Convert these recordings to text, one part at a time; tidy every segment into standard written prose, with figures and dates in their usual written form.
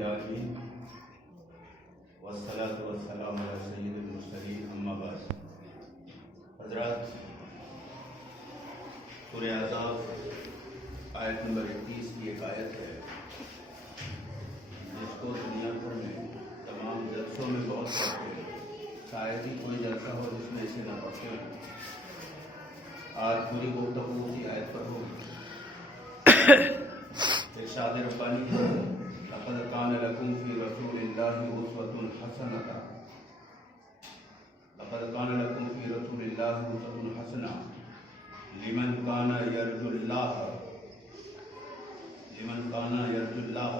العالمین والصلاة والسلام علی سید المرسلین اما بعد۔ حضرات، سورہ احزاب آیت نمبر 21 کی ایک آیت ہے جس کو دنیا بھر میں تمام جلسوں میں بہت پڑھتے ہیں، شاید ہی کوئی جلسہ ہو جس میں اسے نہ پڑھتے ہوں۔ آج پوری گفتگو کی آیت پر ہوگی۔ ارشاد ربانی ہے، لقد کان لکم فی رسول اللہ اسوۃ حسنۃ، لقد کان لکم فی رسول اللہ اسوۃ حسنۃ لمن کان یرجو اللہ، لمن کان یرجو اللہ۔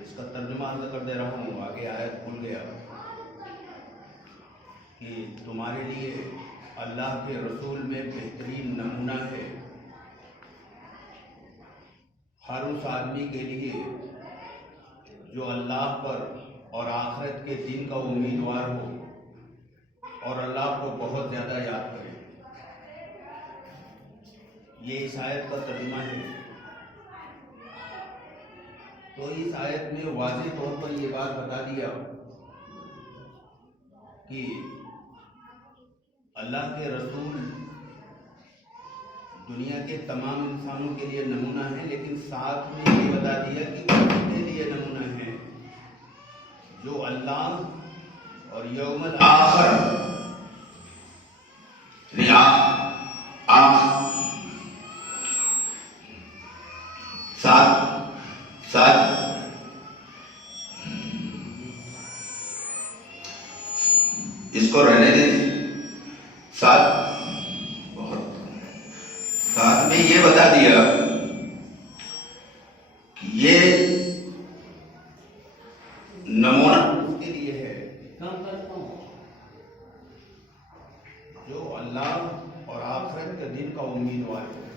اس کا ترجمہ عرض کر دے رہا ہوں، آگے آیت بھول گیا کہ تمہارے لیے اللہ کے رسول میں بہترین نمونہ ہے ہر اس آدمی کے لیے جو اللہ پر اور آخرت کے دن کا امیدوار ہو اور اللہ کو بہت زیادہ یاد کرے۔ یہ اس آیت کا ترجمہ ہے۔ تو اس آیت میں واضح طور پر یہ بات بتا دیا کہ اللہ کے رسول دنیا کے تمام انسانوں کے لیے نمونہ ہے، لیکن ساتھ میں یہ بتا دیا کہ وہ اپنے لیے نمونہ ہے جو اللہ اور یوم الآخر اس کو رہنے دیں۔ ساتھ میں یہ بتا دیا کہ یہ نمونہ اس کے لیے ہے جو اللہ اور آخرت کے دن کا امیدوار ہے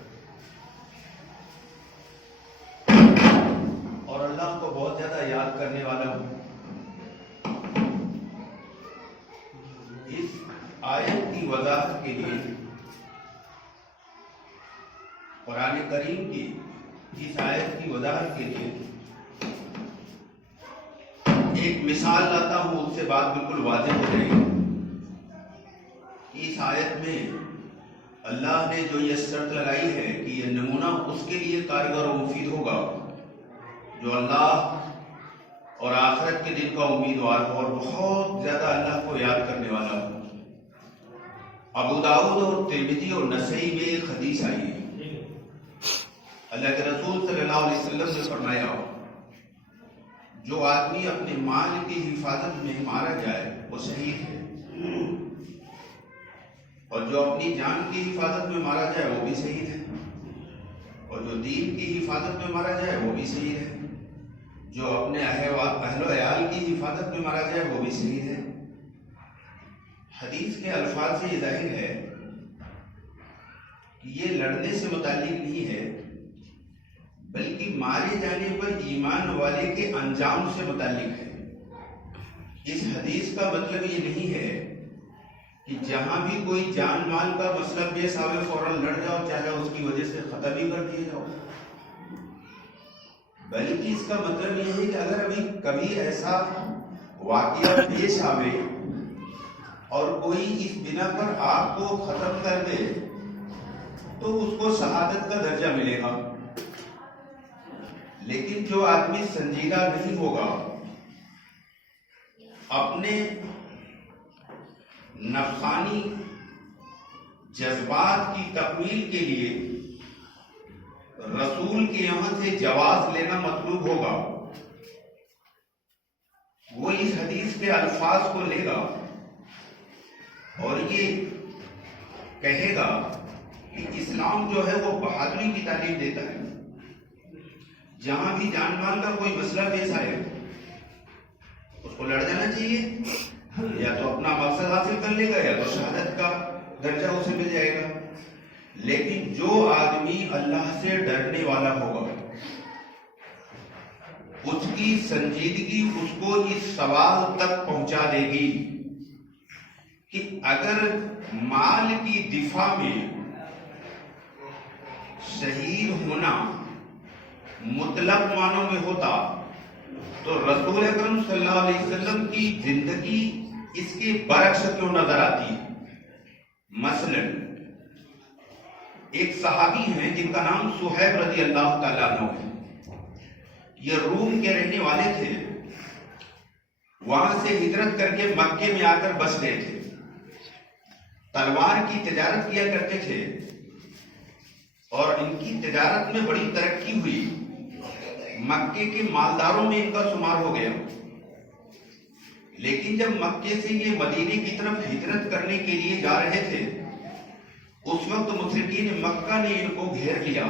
اور اللہ کو بہت زیادہ یاد کرنے والا ہوں۔ اس آیت کی وضاحت کے لیے قرآن کریم کی اس آیت کی وضاحت کے لیے ایک مثال لاتا ہوں، اس سے بات بالکل واضح ہو جائے گی کہ اس آیت میں اللہ نے جو یہ شرط لگائی ہے کہ یہ نمونہ اس کے لیے کارگر و مفید ہوگا جو اللہ اور آخرت کے دن کا امیدوار ہو اور بہت زیادہ اللہ کو یاد کرنے والا ہو۔ ابو داؤد اور ترمذی اور نسائی میں ایک حدیث آئی ہے، اللہ کے رسول صلی اللہ علیہ وسلم نے فرمایا، جو آدمی اپنے مال کی حفاظت میں مارا جائے وہ شہید ہے، اور جو اپنی جان کی حفاظت میں مارا جائے وہ بھی شہید ہے، اور جو دین کی حفاظت میں مارا جائے وہ بھی شہید ہے، جو اپنے اہل و عیال کی حفاظت میں مارا جائے وہ بھی شہید ہے۔ حدیث کے الفاظ سے یہ ظاہر ہے کہ یہ لڑنے سے متعلق نہیں ہے، بلکہ مارے جانے پر ایمان والے کے انجام سے متعلق ہے۔ اس حدیث کا مطلب یہ نہیں ہے کہ جہاں بھی کوئی جان مال کا مسئلہ پیش آوے فوراً لڑ جاؤ، چاہے اس کی وجہ سے ختم ہی کر دیا جاؤ، بلکہ اس کا مطلب یہ ہے کہ اگر کبھی ایسا واقعہ پیش آوے اور کوئی اس بنا پر آپ کو ختم کر دے تو اس کو شہادت کا درجہ ملے گا، لیکن جو آدمی سنجیدہ نہیں ہوگا، اپنے نفسانی جذبات کی تکمیل کے لیے رسول کے یہاں سے جواز لینا مطلوب ہوگا، وہ اس حدیث کے الفاظ کو لے گا اور یہ کہے گا کہ اسلام جو ہے وہ بہادری کی تعلیم دیتا ہے۔ جہاں بھی جان مال کا کوئی مسئلہ پیش آئے اس کو لڑ جانا چاہیے، یا تو اپنا مقصد حاصل کر لے گا یا تو شہادت کا درجہ اسے مل جائے گا۔ لیکن جو آدمی اللہ سے ڈرنے والا ہوگا اس کی سنجیدگی اس کو اس سوال تک پہنچا دے گی کہ اگر مال کی دفاع میں شہید ہونا مطلق معنوں میں ہوتا تو رسول اکرم صلی اللہ علیہ وسلم کی زندگی اس کے برعکس کیوں نظر آتی ہے؟ مثلا ایک صحابی ہیں جن کا نام صہیب رضی اللہ تعالیٰ عنہ ہے. یہ روم کے رہنے والے تھے. وہاں سے ہجرت کر کے مکے میں آ کر بس گئے تھے. تلوار کی تجارت کیا کرتے تھے اور ان کی تجارت میں بڑی ترقی ہوئی. مکے کے مالداروں میں ان کا شمار ہو گیا. لیکن جب مکے سے یہ مدینے کی طرف ہجرت کرنے کے لیے جا رہے تھے اس وقت مشرکین مکہ نے ان کو گھیر لیا.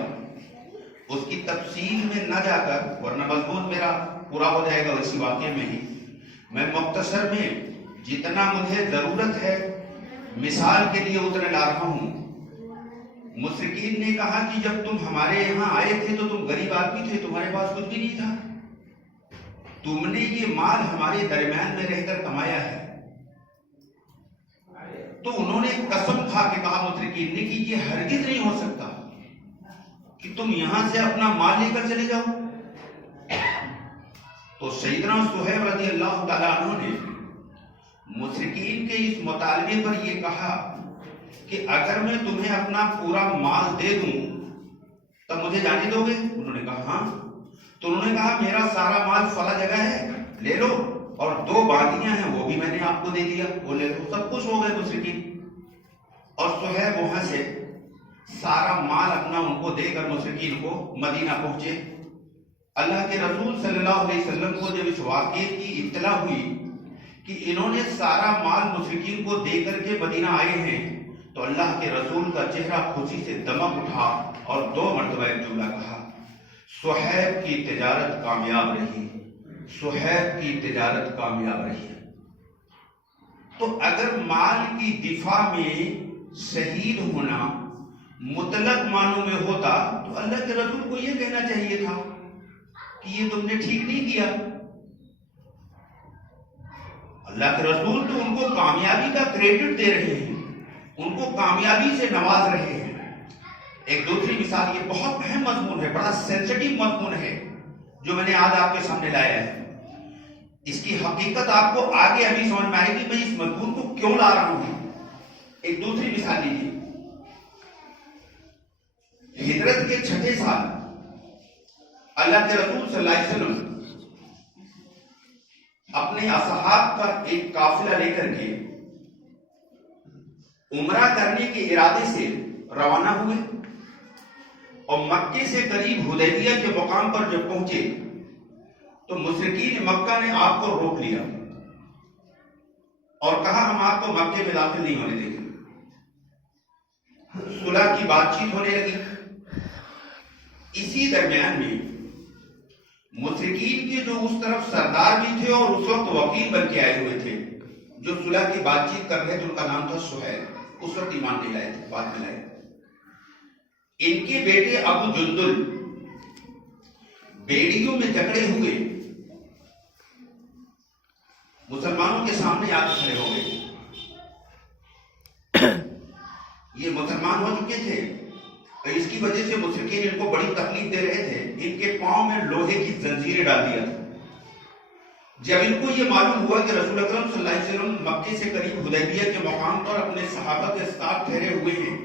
اس کی تفصیل میں نہ جا کر ورنہ مضمون میرا پورا ہو جائے گا اسی واقعے میں ہی. میں مختصر میں جتنا مجھے ضرورت ہے مثال کے لیے اتنا لا رہا ہوں. مشرکین نے کہا کہ جب تم ہمارے یہاں آئے تھے تو تم غریب آدمی تھے, تمہارے پاس کچھ بھی نہیں تھا. تم نے یہ مال ہمارے درمیان میں رہ کر کمایا ہے. تو انہوں نے قسم کھا کے کہا مشرکین نے کہ یہ ہرگز نہیں ہو سکتا کہ تم یہاں سے اپنا مال لے کر چلے جاؤ. تو سیدنا صہیب رضی اللہ تعالیٰ عنہ نے مشرکین کے اس مطالبے پر یہ کہا کہ اگر میں تمہیں اپنا پورا مال دے دوں تب مجھے جانے دو گے؟ انہوں نے کہا ہاں. تو انہوں نے کہا میرا سارا مال فلاں جگہ ہے, لے لو, اور 2 باغیاں ہیں وہ بھی میں نے آپ کو دے دیا, وہ لے لو. سب کچھ ہو گئے مشرکین. اور صہیب وہاں سے سارا مال اپنا ان کو دے کر مشرکین کو مدینہ پہنچے. اللہ کے رسول صلی اللہ علیہ وسلم کو جب اس واقعے کی اطلاع ہوئی کہ انہوں نے سارا مال مشرکین کو دے کر کے مدینہ آئے ہیں تو اللہ کے رسول کا چہرہ خوشی سے دمک اٹھا اور 2 مرتبہ ایک جملہ کہا, صہیب کی تجارت کامیاب رہی, صہیب کی تجارت کامیاب رہی. تو اگر مال کی دفاع میں شہید ہونا مطلق معنوں میں ہوتا تو اللہ کے رسول کو یہ کہنا چاہیے تھا کہ یہ تم نے ٹھیک نہیں کیا. اللہ کے رسول تو ان کو کامیابی کا کریڈٹ دے رہے ہیں, ان کو کامیابی سے نواز رہے ہیں. ایک دوسری مثال, یہ بہت اہم مضمون ہے, بڑا سینسٹیو مضمون ہے جو میں نے آج آپ کے سامنے لایا ہے. اس کی حقیقت آپ کو آگے ابھی سمجھ میں آئے گی میں اس مضمون کو کیوں لا رہا ہوں. ایک دوسری مثال لیجیے. ہجرت کے 6 سال اللہ کے رسول صلی اللہ علیہ وسلم اپنے اصحاب کا ایک قافلہ لے کر کے عمرہ کرنے کے ارادے سے روانہ ہوئے اور مکے سے قریب حدیبیہ کے مقام پر جب پہنچے تو مشرکین مکہ نے آپ کو روک لیا اور کہا ہم آپ کو مکے میں داخل نہیں ہونے دیں گے. صلح کی بات چیت ہونے لگی. اسی درمیان میں مشرکین کے جو اس طرف سردار بھی تھے اور اس وقت وکیل بن کے آئے ہوئے تھے جو صلح کی بات چیت کر رہے تھے, ان کا نام تھا صہیب. اس وقت ایمان نہیں لائے تھے, بعد میں لائے. ان کے بیٹے ابو جندل بیڑیوں میں جکڑے ہوئے مسلمانوں کے سامنے آ کے کھڑے ہو گئے. یہ مسلمان ہو چکے تھے اور اس کی وجہ سے مشرکین ان کو بڑی تکلیف دے رہے تھے. ان کے پاؤں میں لوہے کی زنجیریں ڈال دیا تھا. جب ان کو یہ معلوم ہوا کہ رسول اکرم صلی اللہ علیہ وسلم مکے سے قریب حدیبیہ کے مقام پر اپنے صحابہ کے ساتھ ٹھہرے ہوئے ہیں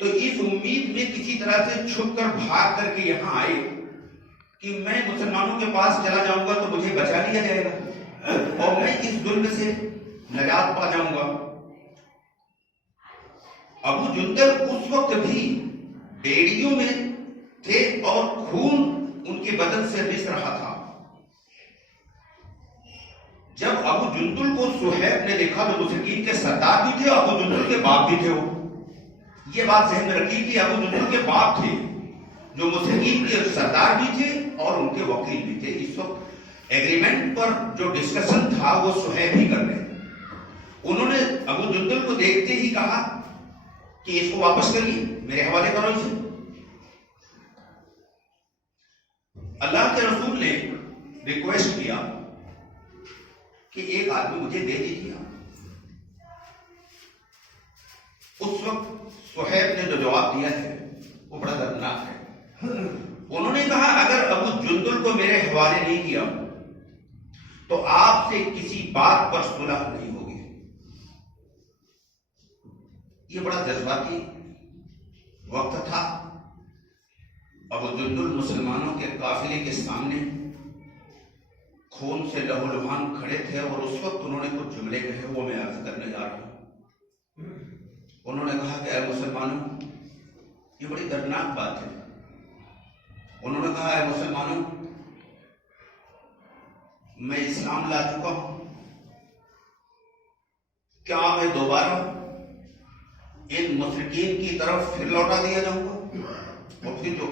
تو اس امید میں کسی طرح سے چھپ کر بھاگ کر کے یہاں آئے کہ میں مسلمانوں کے پاس چلا جاؤں گا تو مجھے بچا لیا جائے گا اور میں اس ظلم سے نجات پا جاؤں گا. ابو جندل اس وقت بھی بیڑیوں میں تھے اور خون ان کے بدن سے رس رہا تھا. جب ابو جندل کو صہیب نے دیکھا تو مشرکین کے سردار بھی تھے, ابو جندل کے باپ بھی تھے. وہ یہ بات ذہن میں رکھی کہ ابو جندل کے باپ تھے جو مشرکین کے سردار بھی تھے اور ان کے وکیل بھی تھے. اس وقت ایگریمنٹ پر جو ڈسکشن تھا وہ صہیب ہی کر رہے تھے. انہوں نے ابو جندل کو دیکھتے ہی کہا کہ اس کو واپس کریے, میرے حوالے کرو اسے. اللہ کے رسول نے ریکویسٹ کیا کہ ایک آدمی مجھے دے دیجیے. اس وقت صہیب نے جو جواب دیا ہے وہ بڑا دردناک ہے. انہوں نے کہا اگر ابو جندل کو میرے حوالے نہیں کیا تو آپ سے کسی بات پر صلح نہیں ہوگی۔ یہ بڑا جذباتی وقت تھا۔ ابو جندل مسلمانوں کے قافلے کے سامنے خون سے لہو لہان کھڑے تھے، اور اس وقت انہوں نے کچھ جملے کہے، وہ میں عرض کرنے جا رہا ہوں۔ انہوں نے کہا کہ اے مسلمانوں، یہ بڑی دردناک بات ہے۔ انہوں نے کہا اے مسلمانوں، میں اسلام لا چکا ہوں، کیا میں دوبارہ ان مشرکین کی طرف پھر لوٹا دیا جاؤں گا؟ اور پھر جو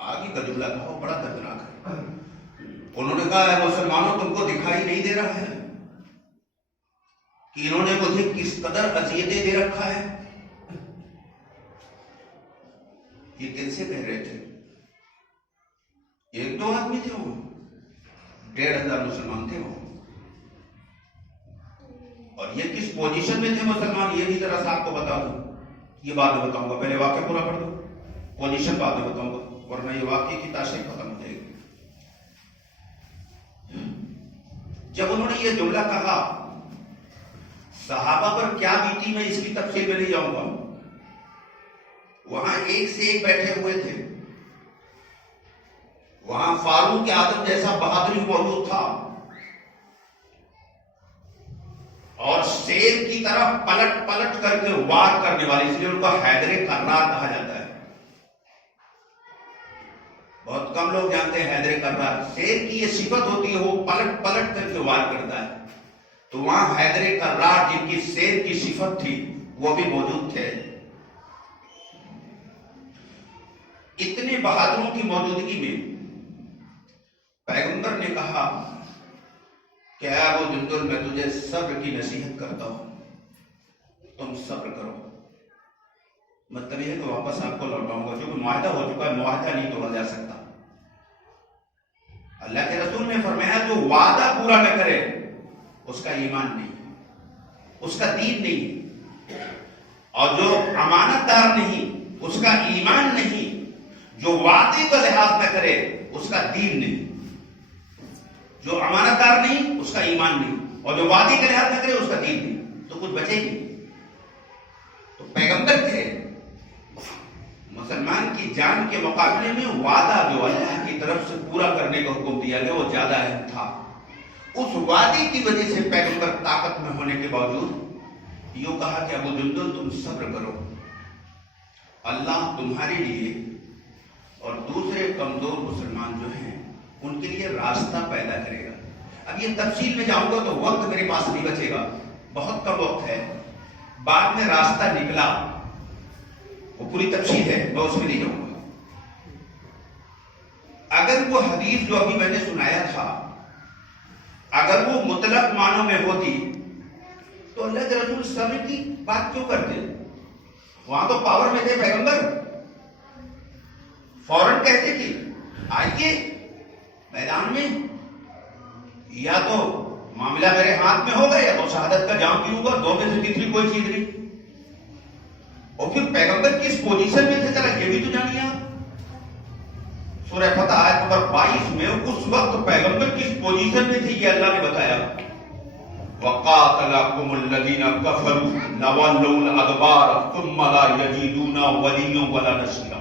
آگے کا جملہ کہا وہ بڑا دردناک ہے۔ انہوں نے کہا اے مسلمانوں، تم کو دکھائی نہیں دے رہا ہے کہ انہوں نے مجھے کس قدر اذیتیں دے رکھا ہے؟ یہ کن سے کہہ رہے تھے؟ ایک دو آدمی تھے، وہ 1500 مسلمان تھے وہ، اور یہ کس پوزیشن میں تھے مسلمان، یہ بھی ذرا سا آپ کو بتا دوں۔ یہ بعد میں بتاؤں گا، پہلے واقعہ پورا پڑھ دو، پوزیشن بعد میں بتاؤں گا، ورنہ یہ واقعے کی تاثیر ختم ہو جائے گی۔ جب انہوں نے یہ جملہ کہا، صحابہ پر کیا بیتی میں اس کی تفصیل میں نہیں جاؤں گا، وہاں ایک سے ایک بیٹھے ہوئے تھے، وہاں فاروق اعظم جیسا بہادری موجود تھا، اور شیر کی طرح پلٹ پلٹ کر کے وار کرنے والے، اس لیے ان کو حیدر کرار کہا جاتا ہے۔ بہت کم لوگ جانتے ہیں حیدر کرار، شیر کی یہ صفت ہوتی ہے، وہ پلٹ پلٹ کر کے وار کرتا ہے۔ تو وہاں حیدر کرار جن کی شیر کی صفت تھی وہ بھی موجود تھے۔ اتنے بہادروں کی موجودگی میں پیغمبر نے کہا کہ اے ابو جندل، میں تجھے صبر کی نصیحت کرتا ہوں، تم صبر کرو۔ مطلب یہ ہے کہ واپس آپ کو لوٹاؤں گا، کیونکہ معاہدہ ہو چکا ہے، معاہدہ نہیں توڑا جا سکتا۔ اللہ کے رسول نے فرمایا جو وعدہ پورا نہ کرے اس کا ایمان نہیں، اس کا دین نہیں، اور جو امانت دار نہیں اس کا ایمان نہیں، جو وعدے کا لحاظ نہ کرے اس کا دین نہیں، جو امانت دار نہیں اس کا ایمان نہیں، اور جو وعدے کا لحاظ نہ کرے اس کا دین نہیں، تو کچھ بچے گی۔ تو پیغمبر تھے، مسلمان کی جان کے مقابلے میں وعدہ جو اللہ کی طرف سے پورا کرنے کا حکم دیا گیا وہ زیادہ اہم تھا۔ اس وعدے کی وجہ سے پیغمبر طاقت میں ہونے کے باوجود یوں کہا کہ ابو جندل تم صبر کرو، اللہ تمہارے لیے اور دوسرے کمزور مسلمان جو ہیں ان کے لیے راستہ پیدا کرے گا۔ اب یہ تفصیل میں جاؤں گا تو وقت میرے پاس نہیں بچے گا، بہت کم وقت ہے۔ بعد میں راستہ نکلا، وہ پوری تفصیل ہے، میں اس میں نہیں جاؤں گا۔ اگر وہ حدیث جو ابھی میں نے سنایا تھا اگر وہ مطلق معنوں میں ہوتی تو اللہ کے رسول صبر کی بات کیوں کرتے؟ وہاں تو پاور میں تھے پیغمبر، فوراً کہتے کہ آئیے میدان میں، یا تو معاملہ میرے ہاتھ میں ہوگا یا تو شہادت کا جام پیوں گا، دو میں سے تیسری کوئی چیز نہیں۔ اور پھر پیغمبر کس پوزیشن میں تھے ذرا یہ بھی تو جانیے آپ۔ سورہ فتح آیت نمبر 22 میں اس وقت پیغمبر کس پوزیشن میں تھے یہ اللہ نے بتایا۔ وَقَاتَلَكُمُ الَّذِينَ كَفَرُوا لَوَلُّوا الْأَدْبَارَ ثُمَّ لَا يَجِدُونَ وَلِيًّا وَلَا نَصِيرًا۔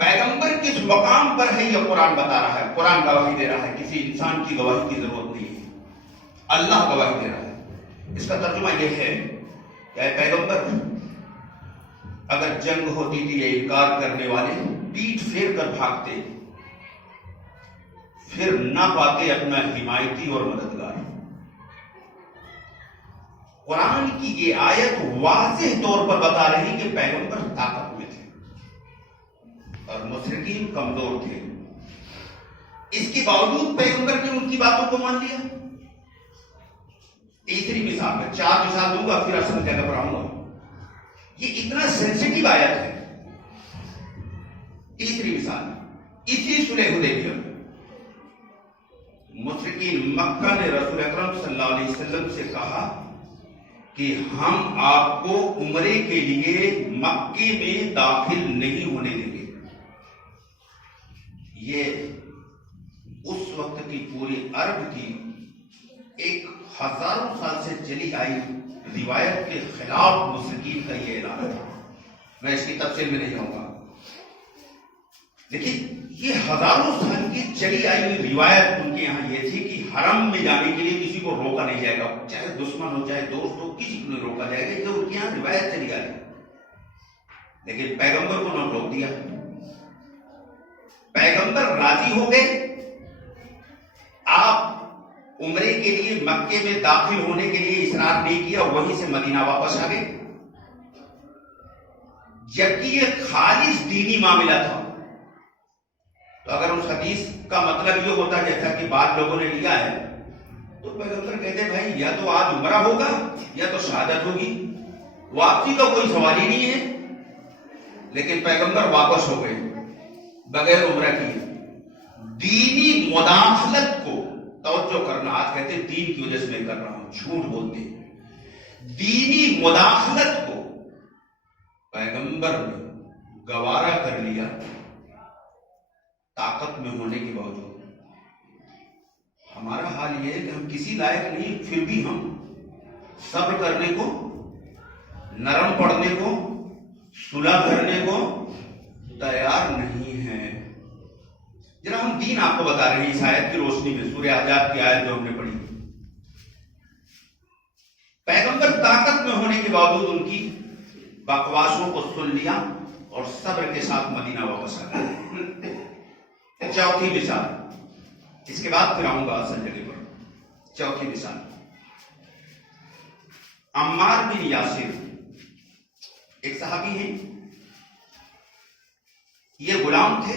پیغمبر کس مقام پر ہے یہ قرآن بتا رہا ہے، قرآن گواہی دے رہا ہے، کسی انسان کی گواہی کی ضرورت نہیں ہے، اللہ گواہی دے رہا ہے۔ اس کا ترجمہ یہ ہے کہ اے پیغمبر، اگر جنگ ہوتی تھی یا انکار کرنے والے پیٹھ پھیر کر بھاگتے، پھر نہ پاتے اپنا حمایتی اور مددگار۔ قرآن کی یہ آیت واضح طور پر بتا رہی کہ پیغمبر طاقت میں تھے اور مشرکین کمزور تھے، اس کے باوجود پیغمبر نے ان کی باتوں کو مان لیا۔ تیسری مثال میں 4 مثال دوں گا پھر اصل جگہ پر آؤں گا، یہ اتنا سینسیٹیو آیت ہے۔ تیسری مثال اسی صلح حدیبیہ میں مشرکین مکہ نے رسول اکرم صلی اللہ علیہ وسلم سے کہا کہ ہم آپ کو عمرے کے لیے مکے میں داخل نہیں ہونے دیں گے۔ یہ اس وقت کی پوری عرب کی ایک ہزاروں سال سے چلی آئی روایت کے خلاف مشرکین کا یہ اعلان ہے. میں اس کی تفصیل میں نہیں جاؤں گا، لیکن یہ ہزاروں سال کی چلی آئی ہوئی روایت ان کے یہاں یہ تھی کہ حرم میں جانے کے لیے کسی کو روکا نہیں جائے گا، چاہے دشمن ہو چاہے دوست ہو، کسی کو نہیں روکا جائے گا. یہ ان کے یہاں روایت چلی آئی. لیکن پیغمبر کو نہ روک دیا. پیغمبر راضی ہو گئے. آپ عمرے کے لیے مکے میں داخل ہونے کے لیے اصرار نہیں کیا، وہیں سے مدینہ واپس آ گئے. جبکہ یہ خالص دینی معاملہ تھا. تو اگر اس حدیث کا مطلب یہ ہوتا جیسا کہ بعض لوگوں نے لیا ہے، تو پیغمبر کہتے بھائی یا تو آج عمرہ ہوگا یا تو شہادت ہوگی، واپسی کا کوئی سوال ہی نہیں ہے. لیکن پیغمبر واپس ہو گئے بغیر عمرہ کیے. دینی مداخلت کو توجہ کرنا، آج کہتے ہیں دین کی وجہ سے میں کر رہا ہوں، جھوٹ بولتے. دینی مداخلت کو پیغمبر نے گوارا کر لیا طاقت میں ہونے کے باوجود. ہمارا حال یہ ہے کہ ہم کسی لائق نہیں، پھر بھی ہم صبر کرنے کو، نرم پڑنے کو، صلح کرنے کو تیار نہیں ہیں. ذرا ہم دین آپ کو بتا رہے ہیں اس آیت کی روشنی میں، سورہ احزاب کی آیت جو ہم نے پڑھی. پیغمبر طاقت میں ہونے کے باوجود ان کی بکواسوں کو سن لیا اور صبر کے ساتھ مدینہ واپس آ گئے. چوتھی مثال، اس کے بعد پھر آؤں گا اصل جگہ پر. چوتھی مثال، عمار بن یاسر ایک صحابی ہیں. یہ غلام تھے.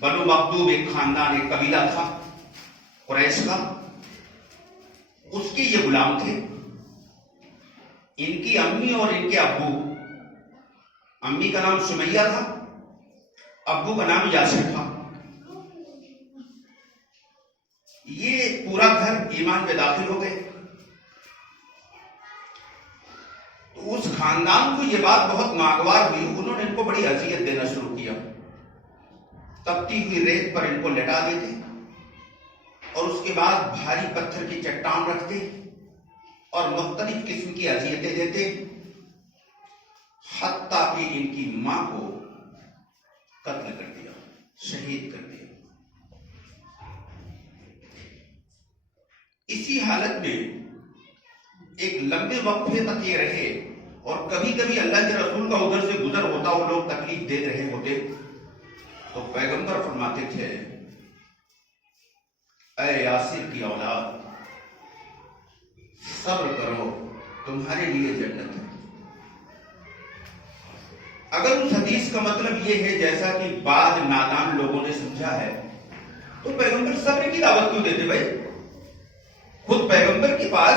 بنو مخدوم ایک خاندان، ایک قبیلہ تھا قریش کا، اس کے یہ غلام تھے. ان کی امی اور ان کے ابو، امی کا نام سمیہ تھا، ابو کا نام یاسر تھا. یہ پورا گھر ایمان میں داخل ہو گئے. تو اس خاندان کو یہ بات بہت ناگوار ہوئی. انہوں نے ان کو بڑی اذیت دینا شروع کیا. تپتی ہوئی ریت پر ان کو لٹا دیتے اور اس کے بعد بھاری پتھر کی چٹان رکھتے اور مختلف قسم کی اذیتیں دیتے، حتیٰ کہ ان کی ماں کو قتل کر دیا، شہید کر دیا. اسی حالت میں ایک لمبے وقفے تک یہ رہے اور کبھی کبھی اللہ کے رسول کا ادھر سے گزر ہوتا، وہ لوگ تکلیف دے رہے ہوتے تو پیغمبر فرماتے تھے اے یاسر کی اولاد، صبر کرو، تمہارے لیے جنت ہے. اگر اس حدیث کا مطلب یہ ہے جیسا کہ بعض نادان لوگوں نے سمجھا ہے، تو پیغمبر صبر کی دعوت کیوں دیتے بھائی؟ خود پیغمبر کے پاس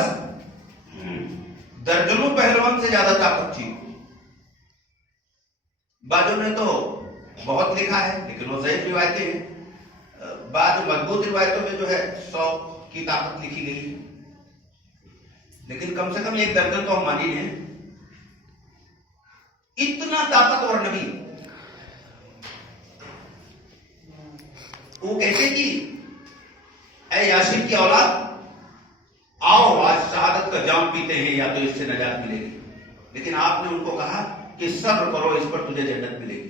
درجنوں پہلوان سے زیادہ طاقت تھی. بعضوں نے تو بہت لکھا ہے لیکن وہ ضعیف روایتیں ہیں. بعض مضبوط روایتوں میں جو ہے 100 کی طاقت لکھی گئی ہے، لیکن کم سے کم ایک درجن تو ہم مانی ہیں. اتنا طاقتور نبی. وہ کہتے کہ اے یاسر کی اولاد، آؤ آج شہادت کا جام پیتے ہیں، یا تو اس سے نجات ملے گی. لیکن آپ نے ان کو کہا کہ صبر کرو، اس پر تجھے جنت ملے گی.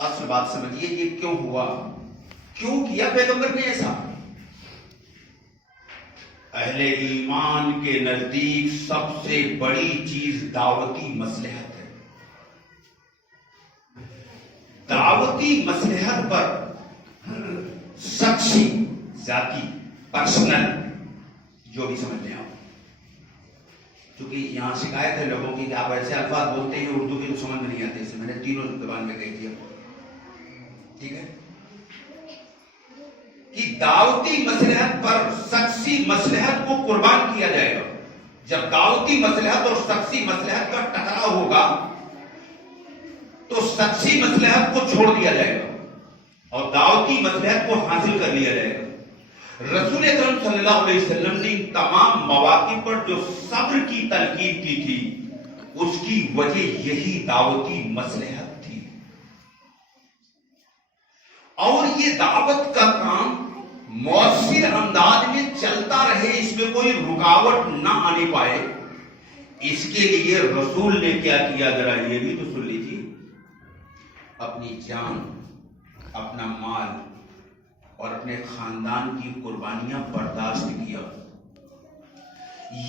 اصل بات سمجھیے یہ کیوں ہوا، کیوں کیا پیغمبر نے ایسا. اہل ایمان کے نزدیک سب سے بڑی چیز دعوتی مصلحت ہے. دعوتی مصلحت پر شخصی، ذاتی، پرسنل، جو بھی سمجھتے ہیں آپ. کیونکہ یہاں شکایت ہے لوگوں کی کہ آپ ایسے الفاظ بولتے ہیں اردو کی تو سمجھ میں نہیں آتے. اسے میں نے تینوں زبان میں کہہ دیا، ٹھیک ہے، کہ دعوتی مصلحت پر شخصی مصلحت کو قربان کیا جائے گا. جب دعوتی مصلحت اور شخصی مصلحت کا ٹکراؤ ہوگا تو شخصی مصلحت کو چھوڑ دیا جائے گا اور دعوتی مصلحت کو حاصل کر لیا جائے گا. رسول اکرم صلی اللہ علیہ وسلم نے تمام مواقع پر جو صبر کی تلقین کی تھی اس کی وجہ یہی دعوتی مصلحت تھی. اور یہ دعوت کا کام مؤثر انداز میں چلتا رہے, اس میں کوئی رکاوٹ نہ آنے پائے, اس کے لیے رسول نے کیا کیا ذرا یہ بھی تو سن لیجیے. اپنی جان, اپنا مال اور اپنے خاندان کی قربانیاں برداشت کیا.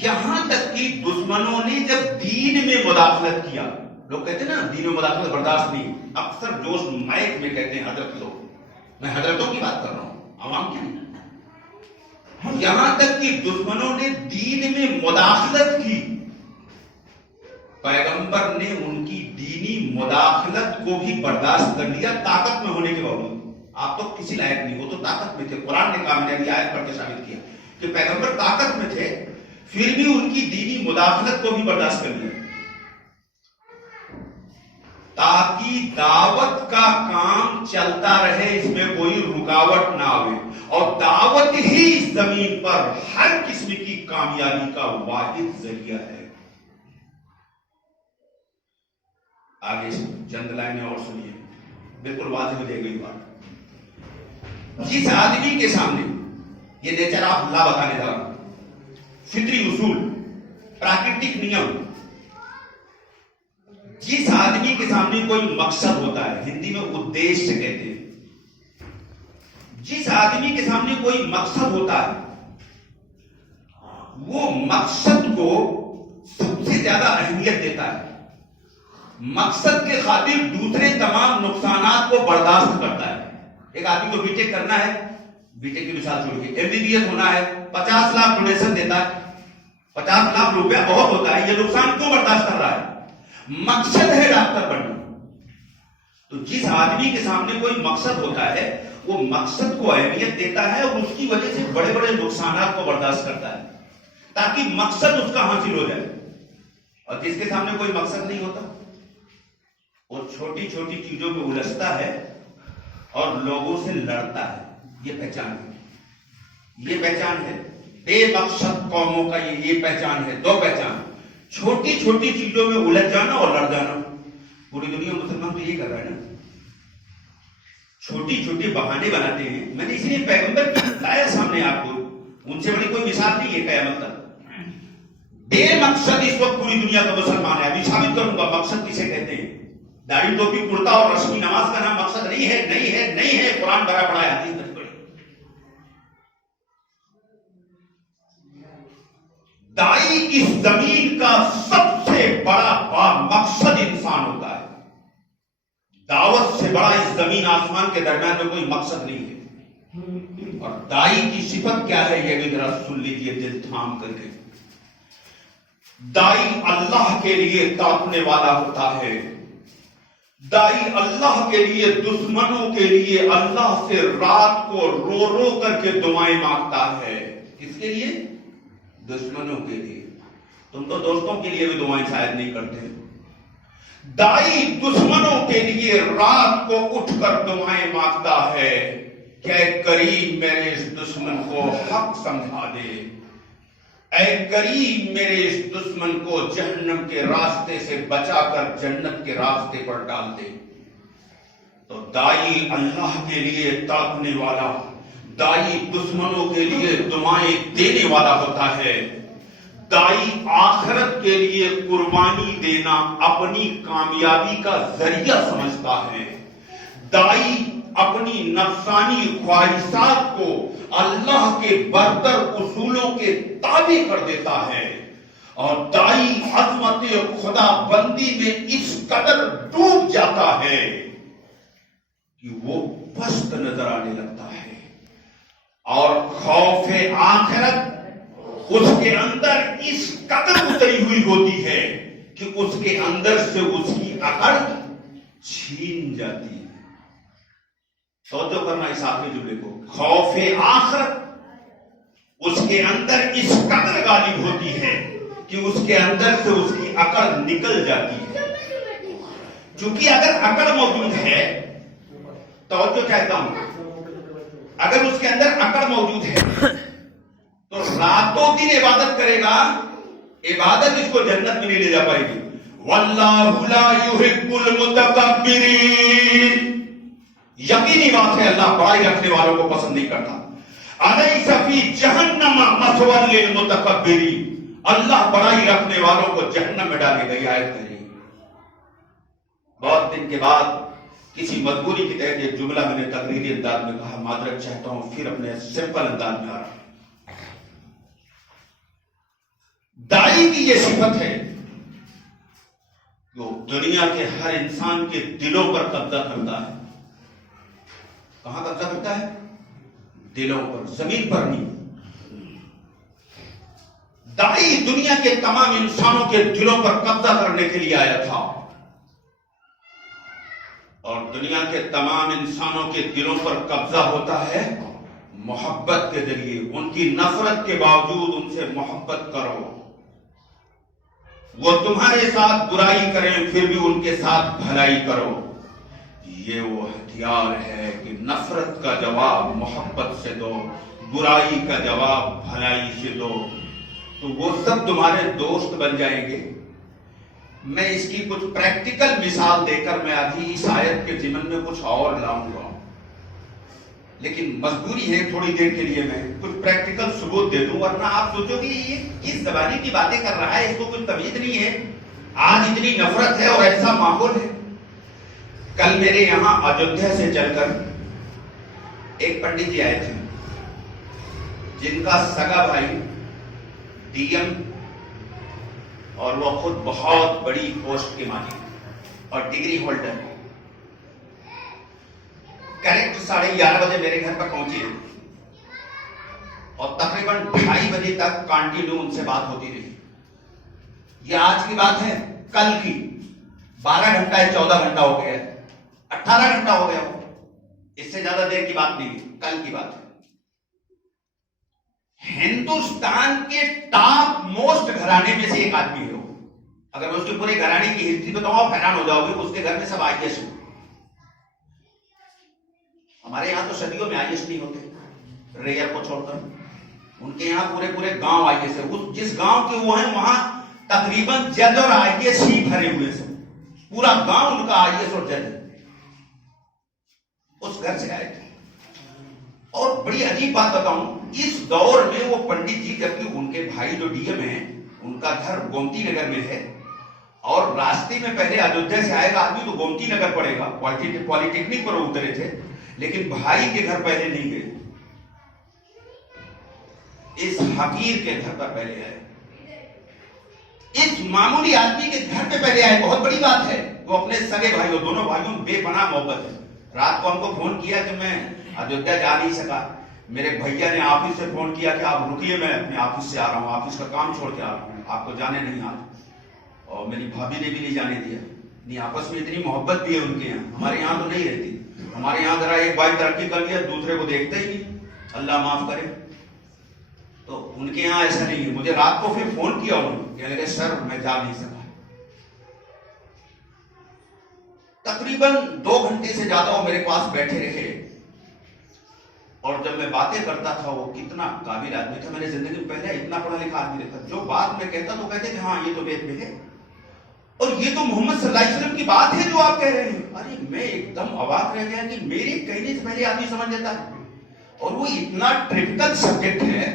یہاں تک کہ دشمنوں نے جب دین میں مداخلت کیا, لوگ کہتے ہیں نا دین میں مداخلت برداشت نہیں, اکثر جوش مائک میں کہتے ہیں حضرت لوگ, میں حضرتوں کی بات کر رہا ہوں, عوام کی نہیں. یہاں تک کہ دشمنوں نے دین میں مداخلت کی, پیغمبر نے ان کی دینی مداخلت کو بھی برداشت کر لیا طاقت میں ہونے کے باوجود. آپ تو کسی لائق نہیں, وہ تو طاقت میں تھے. قرآن نے کامیابی آیت پڑھ کے ثابت کیا کہ پیغمبر طاقت میں تھے, پھر بھی ان کی دینی مداخلت کو بھی برداشت کر لیا, تاکہ دعوت کا کام چلتا رہے, اس میں کوئی رکاوٹ نہ آئے. اور دعوت ہی اس زمین پر ہر قسم کی کامیابی کا واحد ذریعہ ہے. آگے چند لائنیں اور سنیے, بالکل واضح ہو جائے گی بات. جس آدمی کے سامنے, یہ نیچر آف اللہ بتانے جا رہا ہوں, فطری اصول, پراکرتک نیم, جس آدمی کے سامنے کوئی مقصد ہوتا ہے, ہندی میں ادیشیہ کہتے ہیں, جس آدمی کے سامنے کوئی مقصد ہوتا ہے, وہ مقصد کو سب سے زیادہ اہمیت دیتا ہے, مقصد کے خاطر دوسرے تمام نقصانات کو برداشت کرتا ہے. ایک آدمی کو بی ٹیک کرنا ہے, بی ٹیک کی مثال چھوڑ کے, ایم بی بی ایس ہونا ہے, 50 لاکھ ڈونیشن دیتا ہے, 50 لاکھ روپیہ بہت ہوتا ہے, یہ نقصان کیوں برداشت کر رہا ہے؟ مقصد ہے ڈاکٹر بننا. تو جس آدمی کے سامنے کوئی مقصد ہوتا ہے, وہ مقصد کو اہمیت دیتا ہے اور اس کی وجہ سے بڑے بڑے نقصانات کو برداشت کرتا ہے تاکہ مقصد اس کا حاصل ہو جائے. اور جس کے سامنے کوئی مقصد نہیں ہوتا, وہ چھوٹی چھوٹی چیزوں میں الجھتا ہے اور لوگوں سے لڑتا ہے. یہ پہچان ہے, یہ پہچان ہے بے مقصد قوموں کا, یہ پہچان ہے. دو پہچان, چھوٹی چھوٹی چیزوں میں الجھ جانا اور لڑ جانا. پوری دنیا مسلمان تو یہ کر رہا ہے نا, چھوٹی چھوٹی بہانے بناتے ہیں. میں نے اس لیے پیغمبر لایا سامنے آپ کو, ان سے بڑی کوئی مثال نہیں ہے قیامت تک. بے مقصد اس وقت پوری دنیا کا مسلمان ہے. ابھی ثابت کروں گا مقصد کسے کہتے ہیں. داڑھی ٹوپی کرتا اور رسمی نماز کا نام مقصد نہیں ہے, نہیں ہے, نہیں ہے. قرآن بھرا پڑا ہے, حدیث بھری پڑی. دائی اس زمین کا سب سے بڑا مقصد انسان ہوتا ہے. دعوت سے بڑا اس زمین آسمان کے درمیان میں کوئی مقصد نہیں ہے. اور دائی کی صفت کیا ہے یہ بھی ذرا سن لیجیے دل تھام کر کے. دائی اللہ کے لیے تڑپنے والا ہوتا ہے. دائی اللہ کے لیے, دشمنوں کے لیے اللہ سے رات کو رو رو کر کے دعائیں مانگتا ہے. کس کے لیے؟ دشمنوں کے لیے. تم تو دوستوں کے لیے بھی دعائیں شاید نہیں کرتے. دائی دشمنوں کے لیے رات کو اٹھ کر دعائیں مانگتا ہے کہ اے کریم میرے اس دشمن کو حق سمجھا دے, اے کریم میرے اس دشمن کو جہنم کے راستے سے بچا کر جنت کے راستے پر ڈال دے. تو دائی اللہ کے لیے تڑپنے والا, دائی دشمنوں کے لیے دعائیں دینے والا ہوتا ہے. دائی آخرت کے لیے قربانی دینا اپنی کامیابی کا ذریعہ سمجھتا ہے. دائی اپنی نفسانی خواہشات کو اللہ کے برتر اصولوں کے تابع کر دیتا ہے. اور دائی عظمت خدا بندی میں اس قدر ڈوب جاتا ہے کہ وہ پست نظر آنے لگتا ہے. اور خوف آخرت اس کے اندر اس قدر اتری ہوئی ہوتی ہے کہ اس کے اندر سے اس کی عقل چھین جاتی ہے. توجہ کرنا اس آخری جملے کو. خوف آخرت اس کے اندر اس قدر غالب ہوتی ہے کہ اس کے اندر سے اس کی عقل نکل جاتی ہے. چونکہ اگر عقل موجود ہے, توجہ چاہتا ہوں, اگر اس کے اندر عقل موجود ہے تو راتوں دن عبادت کرے گا, عبادت اس کو جنت میں نہیں لے جا پائے گی. واللہ لا یحب المتکبرین، یقینی بات ہے اللہ بڑائی رکھنے والوں کو پسند نہیں کرتا. الیس فی جہنم مثوی للمتکبرین، اللہ بڑائی رکھنے والوں کو جہنم میں ڈالے گئی. آیت کہہ رہی. بہت دن کے بعد کسی مجبوری کے تحت ایک جملہ میں نے تقریری انداز میں کہا، معذرت چاہتا ہوں، پھر اپنے سمپل انداز میں آ رہا ہوں. داعی کی یہ صفت ہے جو دنیا کے ہر انسان کے دلوں پر قبضہ کرتا ہے. کہاں قبضہ کرتا ہے؟ دلوں پر، زمین پر نہیں. داعی دنیا کے تمام انسانوں کے دلوں پر قبضہ کرنے کے لیے آیا تھا، اور دنیا کے تمام انسانوں کے دلوں پر قبضہ ہوتا ہے محبت کے ذریعے. ان کی نفرت کے باوجود ان سے محبت کرو. وہ تمہارے ساتھ برائی کریں پھر بھی ان کے ساتھ بھلائی کرو. یہ وہ ہتھیار ہے کہ نفرت کا جواب محبت سے دو، برائی کا جواب بھلائی سے دو، تو وہ سب تمہارے دوست بن جائیں گے. میں اس کی کچھ پریکٹیکل مثال دے کر میں ابھی اس آیت کے ضمن میں کچھ اور لاؤں گا، لیکن مجبوری ہے تھوڑی دیر کے لیے میں کچھ پریکٹیکل ثبوت دے دوں، ورنہ آپ سوچو گے یہ کس زبانی کی باتیں کر رہا ہے، اس کو کچھ تمیز نہیں ہے. آج اتنی نفرت ہے اور ایسا ماحول ہے. کل میرے یہاں ایودھیا سے چل کر ایک پنڈت جی آئے تھے جن کا سگا بھائی ڈی ایم اور وہ خود بہت بڑی پوسٹ کے مالک اور ڈگری ہولڈر. کریکٹ 11:30 بجے میرے گھر پر پہنچے اور تقریباً 2:30 بجے تک کنٹینیو ان سے بات ہوتی رہی. یہ آج کی بات ہے، کل کی 12 گھنٹہ ہے، 14 گھنٹہ ہو گیا ہے، 18 گھنٹہ ہو گیا ہو. اس سے زیادہ دیر کی بات نہیں، کل کی بات ہے. ہندوستان کے ٹاپ موسٹ گھرانے میں سے ایک آدمی ہے وہ. اگر میں اس کے پورے گھرانے کی ہسٹری بتاؤں آپ حیران ہو جاؤ گے. اس کے گھر میں سب آئی ایس ہو. ہمارے یہاں تو صدیوں میں آئی ایس نہیں ہوتے، ریئر کو چھوڑ کر. ان کے یہاں پورے گاؤں آئی ایس ہے. جس گاؤں کے وہ ہیں وہاں تقریباً جج اور آئی ایس ہی بھرے ہوئے ہیں. پورا گاؤں ان کا آئی ایس اور جج ہے. اس گھر سے آئے تھے. اور بڑی عجیب بات بتاؤں، اس دور میں وہ پنڈت جی، جبکہ ان کے بھائی جو ڈی ایم ہیں ان کا گھر گومتی نگر میں ہے، اور راستے میں پہلے ایودھیا سے آئے گا آدمی تو گومتی نگر پڑے گا، پالی ٹیکنک پر اترے تھے، لیکن بھائی کے گھر پہلے نہیں گئے، اس حقیر کے گھر پر پہلے آئے. اس معمولی آدمی کے گھر پہ پہلے آئے. بہت بڑی بات ہے. وہ اپنے سگے بھائیوں، دونوں بھائیوں بے پناہ محبت ہے. رات کو ہم کو فون کیا کہ میں ایودھیا جا نہیں سکا. میرے بھیا نے آفس سے فون کیا کہ آپ رکیے، میں اپنے آفس سے آ رہا ہوں، آفس کا کام چھوڑ کے آ رہا ہوں، آپ کو جانے نہیں آتا. اور میری بھابھی نے بھی نہیں جانے دیا. نہیں، آپس میں اتنی محبت بھی ہے ان کے یہاں. ہمارے یہاں تو نہیں رہتی. ہمارے یہاں ذرا ایک بھائی ترقی کر لیا دوسرے کو دیکھتا ہی نہیں، اللہ معاف کرے. تو ان کے یہاں ایسا نہیں ہے. مجھے رات کو پھر فون کیا انہوں نے، کہنے لگے سر میں جا نہیں سکا. تقریباً 2 گھنٹے سے زیادہ وہ میرے پاس بیٹھے رہے، اور جب میں باتیں کرتا تھا وہ کتنا قابل آدمی تھا. میں نے زندگی میں پہلے اتنا پڑھا لکھا آدمی دیکھا. جو بات میں کہتا تو کہتے کہ ہاں یہ تو وید میں ہے، اور یہ تو محمد صلی اللہ علیہ وسلم کی بات ہے جو آپ کہہ رہے ہیں. ارے میں ایک دم اباک رہ گیا کہ میرے کہنے سے پہلے آدمی سمجھ لیتا ہے. اور وہ اتنا ٹریپیکل سبجیکٹ ہے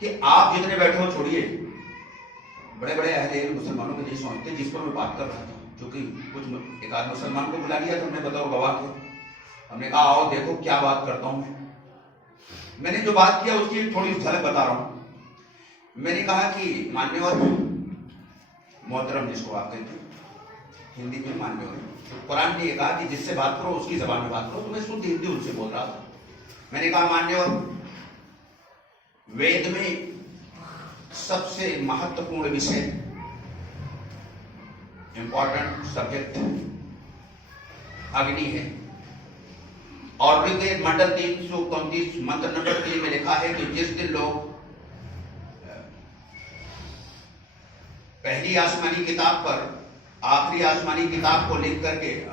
کہ آپ جتنے بیٹھے ہو چھوڑیے. بڑے بڑے اہل علم مسلمانوں کے نہیں سمجھتے جس پر میں بات کر رہا تھا، کیونکہ کچھ ایک آدھ مسلمان کو بلا لیا تو ہم نے بطور گواہ کے ہم نے کہا آؤ دیکھو کیا بات کرتا ہوں. میں نے جو بات کیا اس کی ایک تھوڑی جھلک بتا رہا ہوں. میں نے کہا کہ مانیور محترم جس کو آپ کہتے ہیں ہندی میں مانیور، قرآن نے یہ کہا کہ جس سے بات کرو اس کی زبان میں بات کرو. تو میں شدھ ہندی ان سے بول رہا تھا. میں نے کہا مانیور، وید میں سب سے مہتوپورن وشے، امپورٹنٹ سبجیکٹ اگنی ہے. اور رگوید منڈل 329 منتر نمبر 3 میں لکھا ہے کہ جس دن لوگ پہلی آسمانی کتاب پر آخری آسمانی کتاب کو لکھ کر کے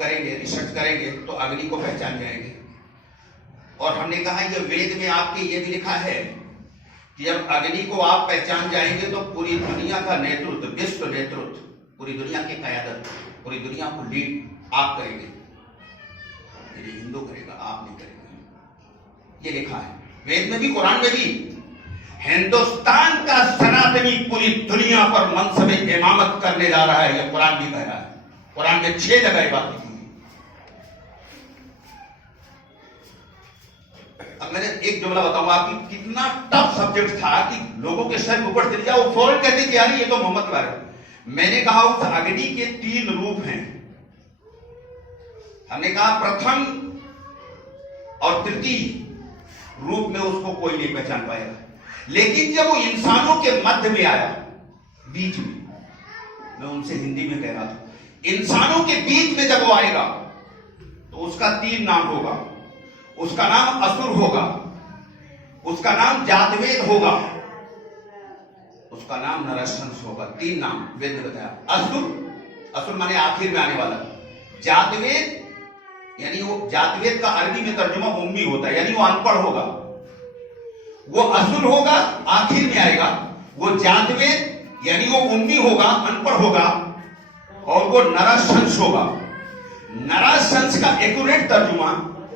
کریں گے، ریسرچ کریں گے، تو اگنی کو پہچان جائیں گے. اور ہم نے کہا یہ وید میں آپ کے یہ بھی لکھا ہے کہ کہ جب اگنی کو آپ پہچان جائیں گے تو پوری دنیا کا نیترتو، وشو نیترتو، پوری دنیا کی قیادت، پوری دنیا کو لیڈ آپ کریں گے، یعنی ہندو کرے گا، آپ نہیں کریں گے. یہ لکھا ہے وید میں بھی قرآن میں بھی. ہندوستان کا سناتنی پوری دنیا پر منصب امامت کرنے جا رہا ہے، یہ قرآن بھی کہہ رہا ہے. قرآن میں 6 جگہ یہ بات لکھی ہے. اب میں نے ایک جملہ بتاؤں گا کہ کتنا ٹف سبجیکٹ تھا کہ لوگوں کے سر اوپر چل جائے، وہ فوراً کہتے کہ یار یہ تو محمد کے بارے میں. میں نے کہا اس اگنی کے 3 روپ ہیں. ہم نے کہا پرتھم اور ترتی روپ میں اس کو کوئی نہیں پہچان پائے گا، لیکن جب وہ انسانوں کے مدھ میں آیا، بیچ میں ان سے ہندی میں کہہ رہا تھا، انسانوں کے بیچ میں جب وہ آئے گا تو اس کا 3 نام ہوگا. اس کا نام اسور ہوگا، اس کا نام جاتوید ہوگا، اس کا نام نرشنس ہوگا. 3 نام وید نے بتایا. اسور مانے آخر میں آنے والا. جاتوید یعنی وہ جاتوید کا عربی میں ترجمہ امی ہوتا ہے، یعنی وہ ان پڑھ ہوگا. وہ اسور ہوگا، آخر میں آئے گا. وہ جاتوید یعنی وہ امی ہوگا، ان پڑھ ہوگا. اور وہ نرشنس ہوگا. نرشنس کا ایکوریٹ ترجمہ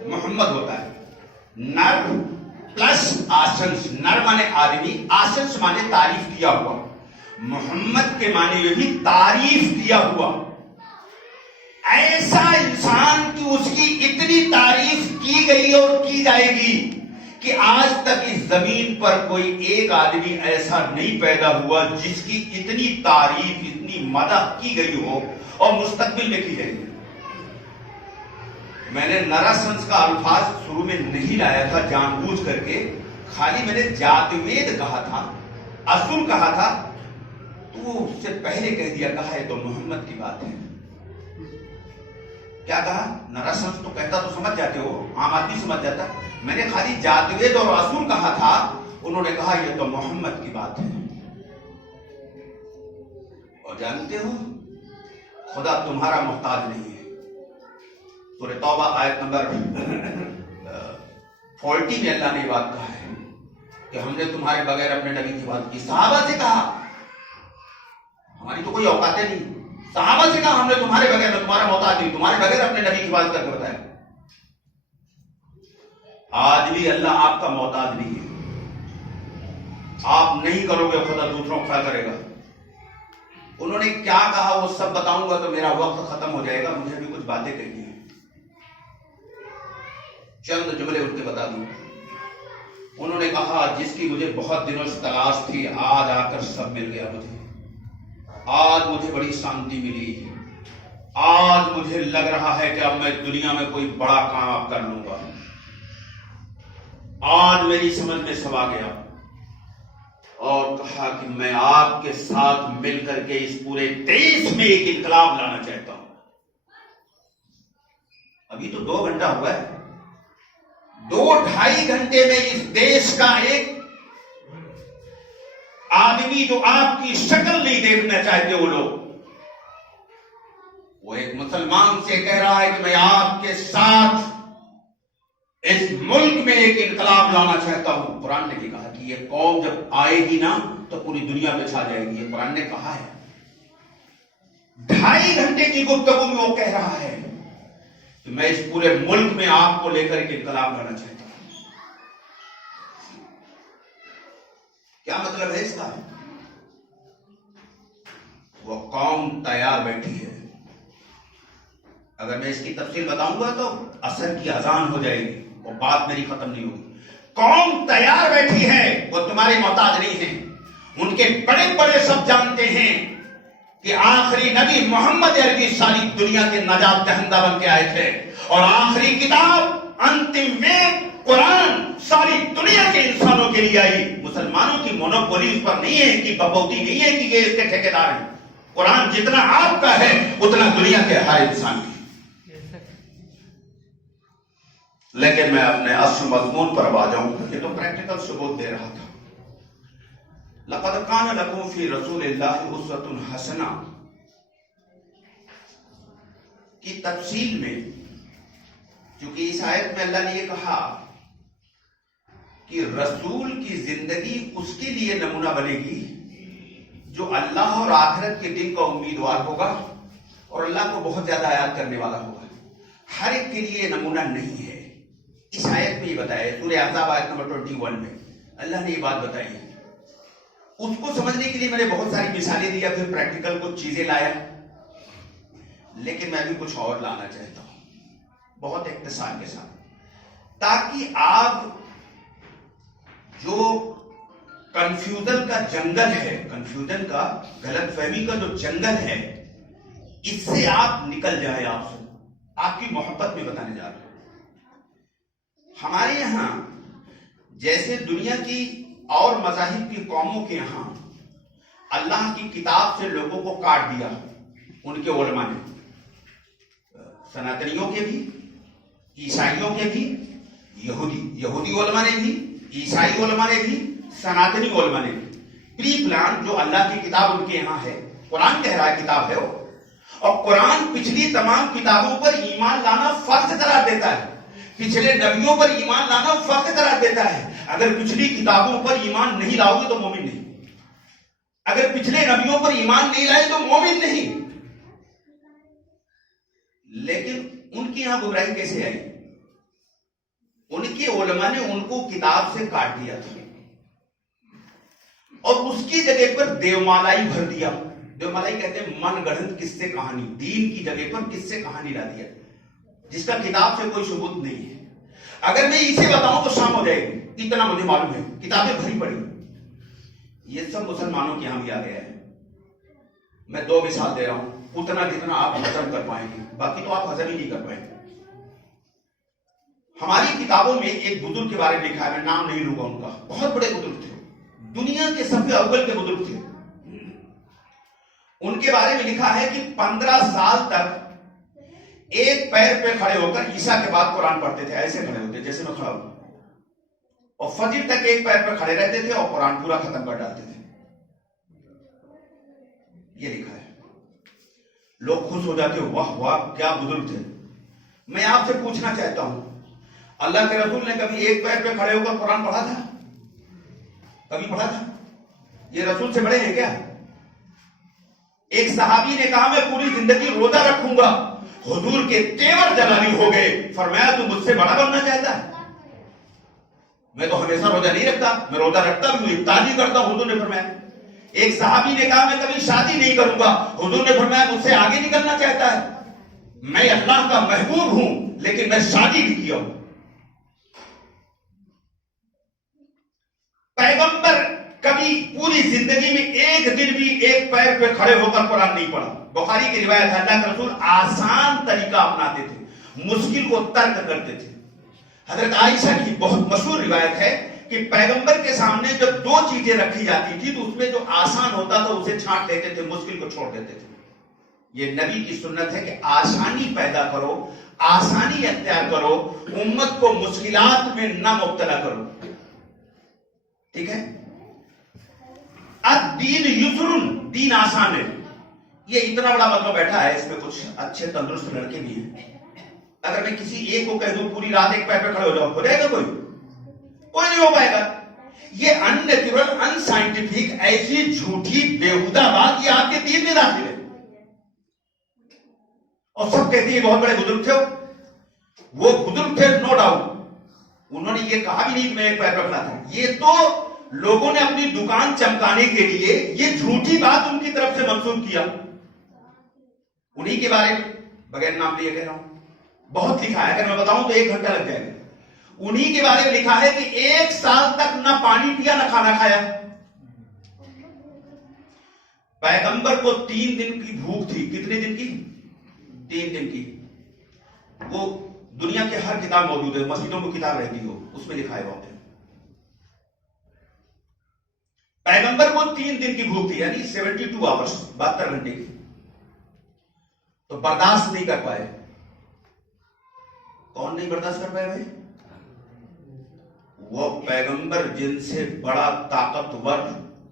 محمد ہوتا ہے. نر پلس آشنس. نر مانے آدمی، آشنس مانے تعریف کیا ہوا. محمد کے معنی میں بھی تعریف کیا ہوا. ایسا انسان کہ اس کی اتنی تعریف کی گئی اور کی جائے گی کہ آج تک اس زمین پر کوئی ایک آدمی ایسا نہیں پیدا ہوا جس کی اتنی تعریف، اتنی مدح کی گئی ہو اور مستقبل میں کی جائے گی. میں نے نرسنس کا الفاظ شروع میں نہیں لایا تھا جان بوجھ کر کے، خالی میں نے جاتوید کہا تھا، اسور کہا تھا، تو اس سے پہلے کہہ دیا کہا ہے تو محمد کی بات ہے. کیا کہا؟ نرسنس تو کہتا تو سمجھ جاتے ہو، عام آدمی سمجھ جاتا. میں نے خالی جاتوید اور اسور کہا تھا، انہوں نے کہا یہ تو محمد کی بات ہے. اور جانتے ہو خدا تمہارا محتاج نہیں ہے. سورہ توبہ آیت نمبر 40 میں اللہ نے یہ بات کہا ہے کہ ہم نے تمہارے بغیر اپنے نبی کی بات کی. صحابہ سے کہا، ہماری تو کوئی اوقاتیں نہیں. صحابہ سے کہا ہم نے تمہارے بغیر، میں تمہارا محتاج نہیں، تمہارے بغیر اپنے نبی کی بات کر کے بتایا. آج بھی اللہ آپ کا محتاج نہیں ہے. آپ نہیں کرو گے خدا دوسروں کو کھڑا کرے گا. انہوں نے کیا کہا وہ سب بتاؤں گا تو میرا وقت ختم ہو جائے گا. مجھے بھی کچھ باتیں کہنی ہیں، چند جملے ان کے بتا دوں. انہوں نے کہا جس کی مجھے بہت دنوں سے تلاش تھی، آج آ کر سب مل گیا مجھے. آج مجھے بڑی شانتی ملی. آج مجھے لگ رہا ہے کہ اب میں دنیا میں کوئی بڑا کام اب کر لوں گا. آج میری سمجھ میں سب آ گیا. اور کہا کہ میں آپ کے ساتھ مل کر کے اس پورے دیش میں ایک انقلاب لانا چاہتا ہوں. ابھی تو 2 گھنٹہ ہوا ہے. 2-2.5 گھنٹے میں اس دیش کا ایک آدمی جو آپ کی شکل نہیں دیکھنا چاہتے وہ لوگ، وہ ایک مسلمان سے کہہ رہا ہے کہ میں آپ کے ساتھ اس ملک میں ایک انقلاب لانا چاہتا ہوں. قرآن نے بھی کہا کہ یہ قوم جب آئے گی نا تو پوری دنیا میں چھا جائے گی. یہ قرآن نے کہا ہے. 2.5 گھنٹے کی گفتگو میں وہ کہہ رہا ہے کہ میں اس پورے ملک میں آپ کو لے کر ایک انقلاب لانا چاہتا ہوں. کیا مطلب ہے اس کا؟ وہ قوم تیار بیٹھی ہے. اگر میں اس کی تفصیل بتاؤں گا تو عصر کی اذان ہو جائے گی، وہ بات میری ختم نہیں ہوگی. قوم تیار بیٹھی ہے، وہ تمہاری محتاج نہیں ہے. ان کے بڑے بڑے سب جانتے ہیں کہ آخری نبی محمد عربی ساری دنیا کے نجات دہندہ بن کے آئے تھے، اور آخری کتاب انتم وید قرآن ساری دنیا کے انسانوں کے لیے آئی. مسلمانوں کی مونوپولی اس پر نہیں ہے، کہ بپوتی نہیں ہے کہ یہ اس کے ٹھیکیدار ہیں. قرآن جتنا آپ کا ہے اتنا دنیا کے ہر انسان کی. لیکن میں اپنے اصل مضمون پر آ جاؤں، یہ تو پریکٹیکل ثبوت دے رہا تھا. لقد کان لکم فی رسول اللہ اسوۃ حسنہ کی تفصیل میں، چونکہ اس آیت میں اللہ نے یہ کہا کہ رسول کی زندگی اس کے لیے نمونہ بنے گی جو اللہ اور آخرت کے دن کا امیدوار ہوگا اور اللہ کو بہت زیادہ یاد کرنے والا ہوگا. ہر ایک کے لیے نمونہ نہیں ہے. اس آیت میں یہ بتایا ہے، سورہ احزاب آیت نمبر 21 میں اللہ نے یہ بات بتائی ہے. اس کو سمجھنے کے لیے میں نے بہت ساری مثالیں دیا، پھر پریکٹیکل کچھ چیزیں لایا، لیکن میں بھی کچھ اور لانا چاہتا ہوں بہت اختصار کے ساتھ، تاکہ آپ جو کنفیوژن کا جنگل ہے، کنفیوژن کا، غلط فہمی کا جو جنگل ہے، اس سے آپ نکل جائیں. آپ کی محبت میں بتانے جا رہا ہوں. ہمارے یہاں جیسے دنیا کی اور مذاہب کی قوموں کے یہاں اللہ کی کتاب سے لوگوں کو کاٹ دیا ان کے علماء نے، سناتنیوں کے بھی، عیسائیوں کے بھی، یہودی علماء نے بھی، عیسائی علماء نے بھی، سناتنی علماء نے بھی. پری پلان جو اللہ کی کتاب ان کے یہاں ہے، قرآن کہہ رہا ہے کتاب ہے وہ، اور قرآن پچھلی تمام کتابوں پر ایمان لانا فرض قرار دیتا ہے. پچھلے نبیوں پر ایمان لانا فرض قرار دیتا ہے. اگر پچھلی کتابوں پر ایمان نہیں لاؤ گے تو مومن نہیں. اگر پچھلے نبیوں پر ایمان نہیں لائے تو مومن نہیں. لیکن ان کی یہاں گمراہی کیسے آئی؟ ان کے علماء نے ان کو کتاب سے کاٹ دیا تھا اور اس کی جگہ پر دیومالائی بھر دیا. دیومالائی کہتے ہیں من گڑھنت قصے کہانی. دین کی جگہ پر قصے کہانی لا دیا جس کا کتاب سے کوئی ثبوت نہیں ہے. اگر میں اسے بتاؤں تو شام ہو جائے گی، اتنا مجھے معلوم ہے، کتابیں بھری پڑی. یہ سب مسلمانوں کے یہاں بھی آ گیا ہے. میں 2 مثال دے رہا ہوں، اتنا جتنا آپ ہضم کر پائیں گے، باقی تو آپ ہضم ہی نہیں کر پائیں گے. ہماری کتابوں میں ایک بزرگ کے بارے میں لکھا ہے، میں نام نہیں لوں گا ان کا، بہت بڑے بزرگ تھے، دنیا کے صف اول کے بزرگ تھے. ان کے بارے میں لکھا ہے کہ 15 سال تک ایک پیر پہ کھڑے ہو کر عیسیٰ کے بعد قرآن پڑھتے تھے. ایسے کھڑے ہوتے جیسے میں کھڑا ہوں، اور فجر تک ایک پیر پہ کھڑے رہتے تھے اور قرآن پورا ختم کر ڈالتے تھے. یہ لکھا ہے. لوگ خوش ہو جاتے، واہ واہ کیا بزرگ تھے. میں آپ سے پوچھنا چاہتا ہوں، اللہ کے رسول نے کبھی ایک پیر پہ کھڑے ہو کر قرآن پڑھا تھا؟ کبھی پڑھا تھا؟ یہ رسول سے بڑے ہیں کیا؟ ایک صحابی نے کہا میں پوری زندگی روزہ رکھوں گا. حضور کے تیور جلالی ہو گئے. فرمایا تو مجھ سے بڑا بننا چاہتا ہے؟ میں تو ہمیشہ روزہ نہیں رکھتا، میں روزہ رکھتا بھی ہوں، افطار بھی کرتا ہوں. حضور نے فرمایا. ایک صحابی نے کہا میں کبھی شادی نہیں کروں گا. حضور نے فرمایا مجھ سے آگے نکلنا چاہتا ہے؟ میں اللہ کا محبوب ہوں لیکن میں شادی نہیں کیا ہوں. پیغمبر کبھی پوری زندگی میں ایک دن بھی ایک پیر پہ کھڑے ہو کر قرآن نہیں پڑھا. بخاری کی روایت ہے، اللہ کے رسول آسان طریقہ اپناتے تھے، مشکل کو ترک کرتے تھے. حضرت عائشہ کی بہت مشہور روایت ہے کہ پیغمبر کے سامنے جب 2 چیزیں رکھی جاتی تھی تو اس میں جو آسان ہوتا تھا اسے چھانٹ دیتے تھے، مشکل کو چھوڑ دیتے تھے. یہ نبی کی سنت ہے کہ آسانی پیدا کرو، آسانی اختیار کرو، امت کو مشکلات میں نہ مبتلا کرو. ٹھیک ہے؟ الدین یسرن، دین آسان ہے. یہ اتنا بڑا مطلب بیٹھا ہے، اس میں کچھ اچھے تندرست لڑکے بھی ہیں. اگر میں کسی ایک کو کہہ دوں پوری رات ایک پیر پہ کھڑے ہو جاؤ، ہو جائے گا؟ کوئی نہیں ہو پائے گا. یہ ان نیچرل، ان سائنٹیفک، ایسی جھوٹی بےہودہ بات یہ آپ کے دین میں داخل ہے. اور سب کہتے ہیں بہت بڑے بزرگ تھے. وہ بزرگ تھے نو ڈاؤٹ، انہوں نے یہ کہا بھی نہیں کہ میں ایک پیر پہ کھڑا تھا. یہ تو لوگوں نے اپنی دکان چمکانے کے لیے یہ جھوٹی بات ان کی طرف سے منسوب کیا. انہی کے بارے میں بغیر نام لیے کہہ رہا ہوں، بہت لکھا ہے، اگر میں بتاؤں تو 1 گھنٹہ لگ جائے گا. انہی کے بارے میں لکھا ہے کہ 1 سال تک نہ پانی پیا نہ کھانا کھایا. پیغمبر کو 3 دن کی بھوک تھی. کتنے دن کی؟ 3 دن کی. وہ دنیا کے ہر کتاب موجود ہے، مسجدوں کو کتاب رہتی ہو اس میں لکھا ہے بہت ہے. پیغمبر کو 3 دن کی بھوک تھی، یعنی 72 آورس، 72 گھنٹے کی. تو برداشت نہیں کر پائے. کون نہیں برداشت کر پائے بھائی؟ وہ پیغمبر جن سے بڑا طاقتور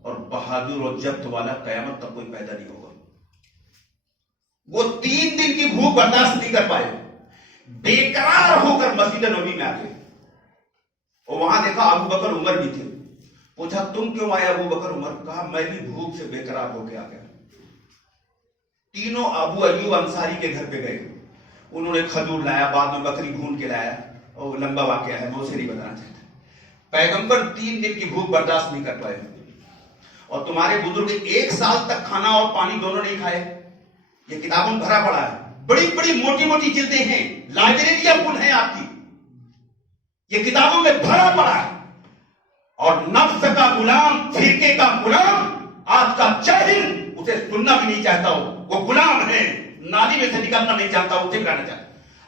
اور بہادر اور جبت والا قیامت تک کوئی پیدا نہیں ہوگا. وہ 3 دن کی بھوک برداشت نہیں کر پائے، بے قرار ہو کر مسجد نبوی میں آ گئے. اور وہاں دیکھا ابو بکر عمر بھی تھے. پوچھا تم کیوں آئے ابو بکر عمر؟ کہا میں بھی بھوک سے بے قرار ہو کے آ گیا. تینوں ابو ایوب انصاری کے گھر پہ گئے. انہوں نے کھجور لایا, بعد میں بکری بھون کے لایا, اور لمبا واقعہ ہے, میں اسے نہیں بتانا چاہتا. پیغمبر 3 دن کی بھوک برداشت نہیں کر پائے, اور تمہارے بزرگ 1 سال تک کھانا اور پانی دونوں نہیں کھائے. یہ کتابوں میں بھرا پڑا ہے, بڑی بڑی موٹی موٹی جلدیں ہیں, لائبریریاں فل ہیں آپ کی, یہ کتابوں میں بھرا پڑا ہے. اور نفس کا غلام, فرقے کا غلام, آج کا جاہل اسے سننا بھی نہیں چاہتا ہو. وہ غلام ہے, نالی میں سے نکلنا نہیں چاہتا, اسے بلانا چاہتا.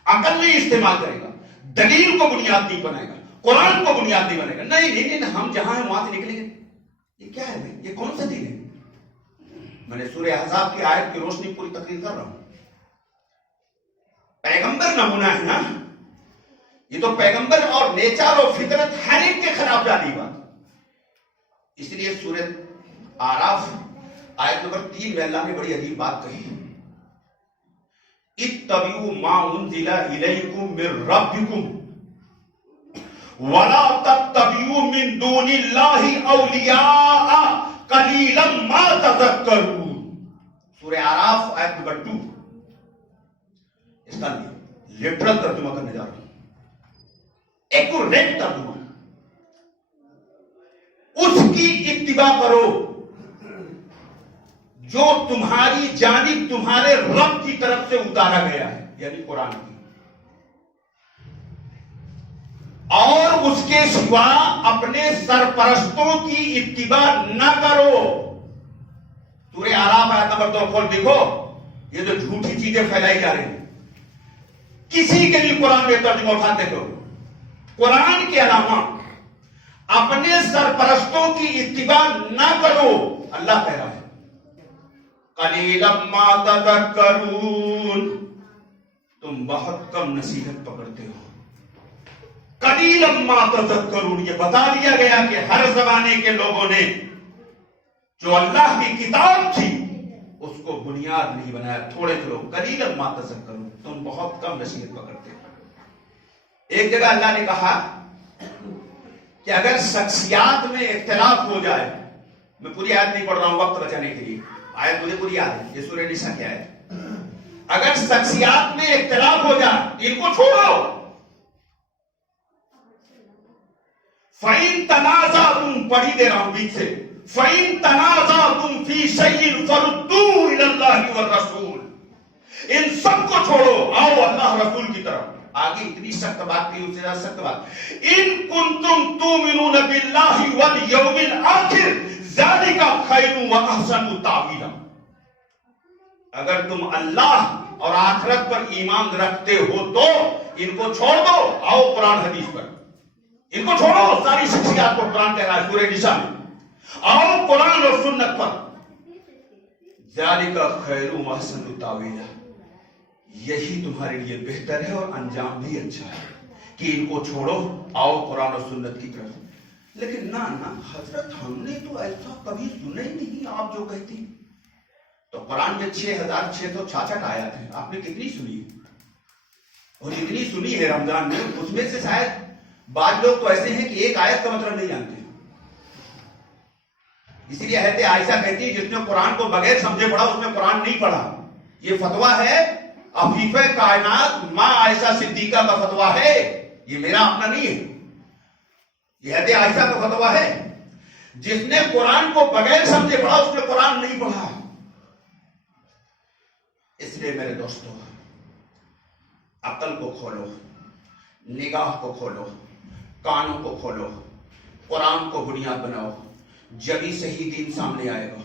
عقل نہیں استعمال کرے گا, دلیل کو بنیاد نہیں بنائے گا, قرآن کو بنیاد نہیں بنے گا. نہیں, ہم جہاں ہیں وہاں سے نکلیں گے. یہ کیا ہے بھائی, یہ کون سا دین ہے؟ میں نے سورہ احزاب کی آیت کی روشنی پوری تقریر کر رہا ہوں. پیغمبر نمونہ ہے نا, یہ تو پیغمبر اور نیچر اور فطرت ہر ایک کے خلاف جاتی بات. اس لیے سورہ آراف آیت نمبر 3 میں اللہ نے بڑی عجیب بات کہی. اتبعوا ما انزل الیکم من ربکم وَلَا تَتَّبِعُوا مِن دُونِ اللَّهِ أَوْلِيَاءَ قَلِيلًا مَا تَذَكَّرُونَ. سورہ آراف آیت نمبر 2. اس کا لٹرل ترجمہ کرنے جا رہا ہوں, ایکوریٹ ترجمہ. اس کی اتباع کرو جو تمہاری جانب تمہارے رب کی طرف سے اتارا گیا ہے, یعنی قرآن کی, اور اس کے سوا اپنے سرپرستوں کی اتباع نہ کرو. سورہ آراف آیت نمبر 2 کھول دیکھو. یہ جو جھوٹی چیزیں پھیلائی جا رہی ہیں, کسی کے بھی قرآن میں ترجمہ اٹھا دیکھو, قرآن کے علاوہ اپنے سرپرستوں کی اتباع نہ کرو. اللہ کہہ رہا ہے قلیلا ما تذکرون, تم بہت کم نصیحت پکڑتے ہو. قلیلا ما تذکرون, یہ بتا دیا گیا کہ ہر زمانے کے لوگوں نے جو اللہ کی کتاب تھی اس کو بنیاد نہیں بنایا. تھوڑے سے لوگ, قلیلا ما تذکرون, تم بہت کم نصیحت پکڑتے ہو. ایک جگہ اللہ نے کہا کہ اگر شخصیات میں اختلاف ہو جائے, میں پوری آیت نہیں پڑھ رہا ہوں وقت بچانے کے لیے, آیت مجھے پوری یاد ہے, یہ سورہ نساء کی آیت. اگر شخصیات میں اختلاف ہو جائے ان کو چھوڑو. فَإِن تَنَازَعْتُمْ, پڑھی دے رہا ہوں بیچ سے, فَإِن تَنَازَعْتُمْ فِي شَيْءٍ فَرُدُّوهُ إِلَى اللَّهِ وَالرَّسُولِ. ان سب کو چھوڑو, آؤ اللہ رسول کی طرف. آگے اتنی سخت بات کی, اس سے زیادہ سخت بات, ان کنتم تؤمنون باللہ والیوم الآخر ذلک خیر واحسن تاویلا. اگر تم اللہ اور آخرت پر ایمان رکھتے ہو تو ان کو چھوڑ دو, آؤ قرآن حدیث پر. ان کو چھوڑو, ساری شخصیات کو قرآن کہہ رہا ہے سورہ نساء میں, آؤ قرآن اور سنت پر. ذالک خیر واحسن تاویلا, یہی تمہارے لیے بہتر ہے اور انجام بھی اچھا ہے کہ ان کو چھوڑو, آؤ قرآن اور سنت کی طرف. لیکن نہ حضرت, ہم نے تو ایسا کبھی سنا ہی نہیں, آپ جو کہتی. تو قرآن میں 6666 آیات ہیں, آپ نے کتنی سنی؟ اور جتنی سنی ہے رمضان میں, اس میں سے شاید بعض لوگ تو ایسے ہیں کہ ایک آیت کا مطلب نہیں جانتے. اسی لیے حضرت عائشہ کہتی ہے جس نے قرآن کو بغیر سمجھے پڑھا اس نے قرآن نہیں پڑھا. یہ فتویٰ ہے عفیفہ کائنات ماں عائشہ صدیقہ کا فتویٰ ہے, یہ میرا اپنا نہیں ہے, یہ حضرت عائشہ کا فتویٰ ہے. جس نے قرآن کو بغیر سمجھے پڑھا اس نے قرآن نہیں پڑھا. اس لیے میرے دوستو, عقل کو کھولو, نگاہ کو کھولو, کانوں کو کھولو, قرآن کو بنیاد بناؤ, جبھی صحیح دین سامنے آئے گا.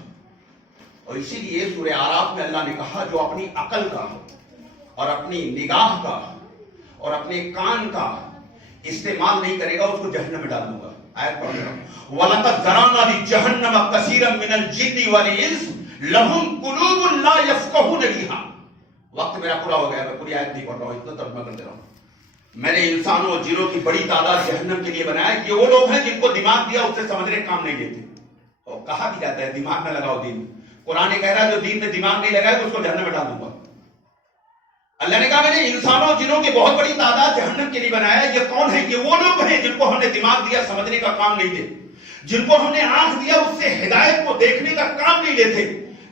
اور اسی لیے سورہ آراف میں اللہ نے کہا جو اپنی عقل کا اور اپنی نگاہ کا اور اپنے کان کا استعمال نہیں کرے گا اس کو جہنم میں ڈال دوں گا. آیت پڑھ رہا ہوں, وَلَقَدْ ذَرَأْنَا لِجَهَنَّمَ كَثِيرًا مِنَ الْجِنِّ وَالْإِنسِ لَهُمْ قُلُوبٌ لَا يَفْقَهُونَ بِهَا. وقت میرا پورا ہو گیا, میں پوری آیت نہیں پڑھ رہا ہوں, اتنا ترجمہ کر دے رہا ہوں. میں نے انسانوں اور جنوں کی بڑی تعداد جہنم کے لیے بنایا. یہ وہ لوگ ہیں جن کو دماغ دیا اس سے سمجھنے کا کام نہیں لیتے. اور کہا بھی جاتا ہے دماغ نہ لگاؤ دین. قرآن کہہ رہا ہے جو دین میں دماغ نہیں لگائے اس کو جہنم میں ڈال دوں گا. اللہ نے کہا میں نے انسانوں جنوں کی بہت بڑی تعداد جہنم کے لیے بنایا. یہ کون ہے؟ یہ وہ لوگ ہیں جن کو ہم نے دماغ دیا سمجھنے کا کام نہیں دے, جن کو ہم نے آنکھ دیا اس سے ہدایت کو دیکھنے کا کام نہیں لیتے,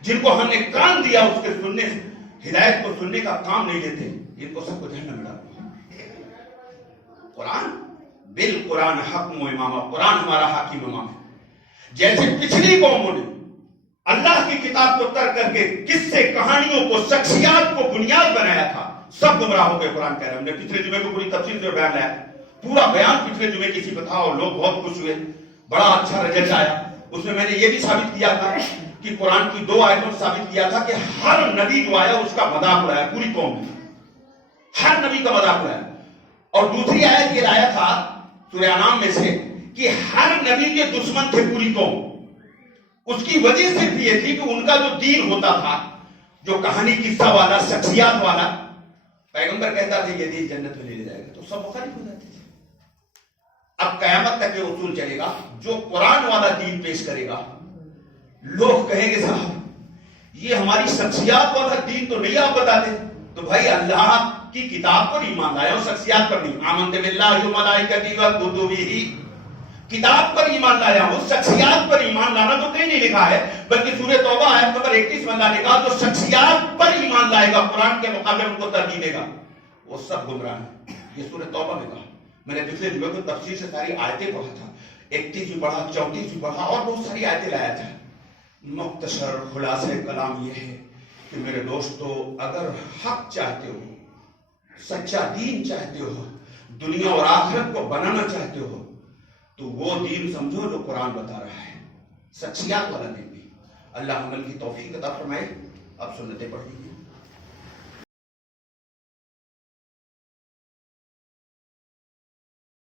جن کو ہم نے کان دیا اس کے سننے ہدایت کو سننے کا کام نہیں لیتے. ان کو سب کو جہنم میں ڈالو. قرآن بالقرآن حکم و امامہ, قرآن ہمارا حاکم امام ہے. جیسے پچھلی قوموں نے اللہ کی کتاب کو ترک کر کے قصے کہانیوں کو شخصیات کو بنیاد بنایا تھا, سب گمراہ ہو گئے. قرآن کہہ رہا ہے, ہم نے پچھلے جمعے کو پوری تفصیل سے بیان لایا, پورا بیان پچھلے جمعے کسی پہ تھا اور لوگ بہت خوش ہوئے, بڑا اچھا رزلٹ آیا. اس میں نے یہ بھی ثابت کیا تھا کہ قرآن کی 2 آیتوں سے ثابت کیا تھا کہ ہر نبی جو آیا اس کا مذاق اڑایا پوری قوم نے, ہر نبی کا مذاق اڑایا. اور دوسری آیت یہ لایا تھا سورہ انعام میں سے کہ ہر نبی کے دشمن تھے پوری قوم. اس کی وجہ صرف یہ تھی کہ ان کا جو دین ہوتا تھا, جو کہانی قصہ والا شخصیات والا, پیغمبر کہتا تھا یہ دین جنت میں لے جائے گا, تو سب مخالف ہو جاتے تھے. اب قیامت تک یہ اصول چلے گا, جو قرآن والا دین پیش کرے گا لوگ کہیں گے صاحب یہ ہماری شخصیات والا دین تو نہیں آپ بتاتے. تو بھائی اللہ کی کتاب پر ایمان لایا اور شخصیات پر نہیں. آمنت باللہ و ملائکتہ و کتبہ, کتاب پر ایمان لایا ہوں, شخصیات پر ایمان لانا تو کہیں نہیں لکھا ہے, بلکہ سورہ توبہ آیت نمبر 31 میں اللہ نے کہا جو شخصیات پر ایمان لائے گا قرآن کے مقابلے ان کو ترجیح دے گا وہ سب گمراہ ہیں. یہ سورہ توبہ میں کہا. میں نے پچھلے جمعے کو تفصیل سے ساری آیتیں پڑھا تھا, 31 بھی پڑھا, 34 بھی پڑھا اور بہت ساری آیتیں لایا تھا. مختصر خلاصہ کلام یہ ہے کہ میرے دوستو, اگر حق چاہتے ہو, سچا دین چاہتے ہو, دنیا اور آخرت کو بنانا چاہتے ہو, تو وہ دین سمجھو جو قرآن بتا رہا ہے, شخصیات والا دین بھی. اللہ عمل کی توفیق عطا فرمائے. اب سنتیں پڑھ لیجیے.